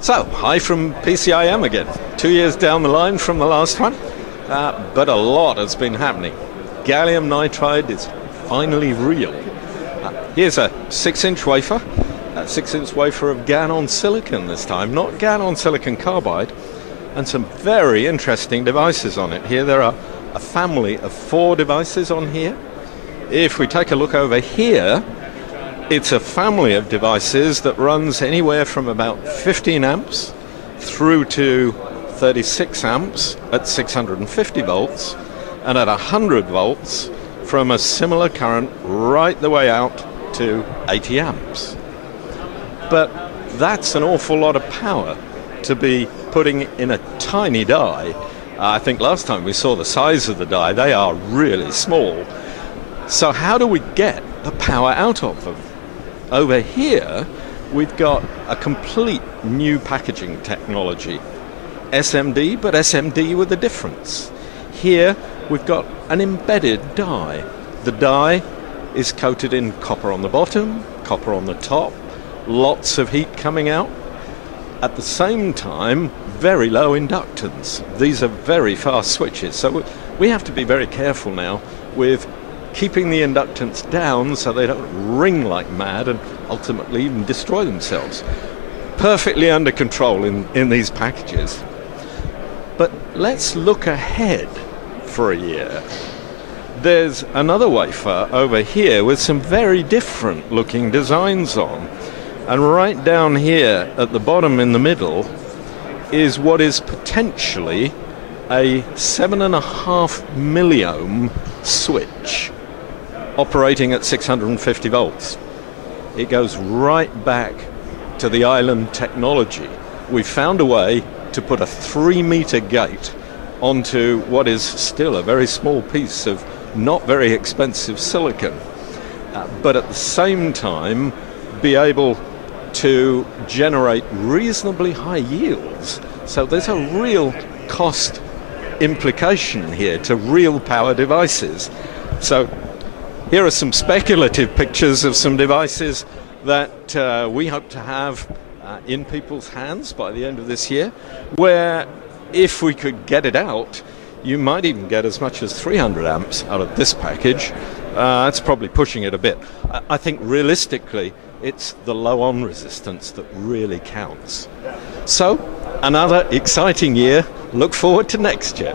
So, hi from PCIM again. 2 years down the line from the last one, but a lot has been happening. Gallium nitride is finally real. Here's a 6-inch wafer, a 6-inch wafer of GaN on silicon this time, not GaN on silicon carbide, and some very interesting devices on it. Here there are a family of 4 devices on here. If we take a look over here, it's a family of devices that runs anywhere from about 15 amps through to 36 amps at 650 volts and at 100 volts from a similar current right the way out to 80 amps. But that's an awful lot of power to be putting in a tiny die. I think last time we saw the size of the die, they are really small. So how do we get the power out of them? Over here, we've got a complete new packaging technology. SMD, but SMD with a difference. Here, we've got an embedded die. The die is coated in copper on the bottom, copper on the top, lots of heat coming out. At the same time, very low inductance. These are very fast switches, so we have to be very careful now with keeping the inductance down so they don't ring like mad and ultimately even destroy themselves. Perfectly under control in these packages. But let's look ahead for a year. There's another wafer over here with some very different looking designs on. And right down here at the bottom in the middle is what is potentially a 7.5 milliohm switch operating at 650 volts. It goes right back to the island technology. We found a way to put a 3-meter gate onto what is still a very small piece of not very expensive silicon, but at the same time be able to generate reasonably high yields. So there's a real cost implication here to real power devices. So here are some speculative pictures of some devices that we hope to have in people's hands by the end of this year, where if we could get it out, you might even get as much as 300 amps out of this package. That's probably pushing it a bit. I think realistically, it's the low-on resistance that really counts. So, another exciting year. Look forward to next year.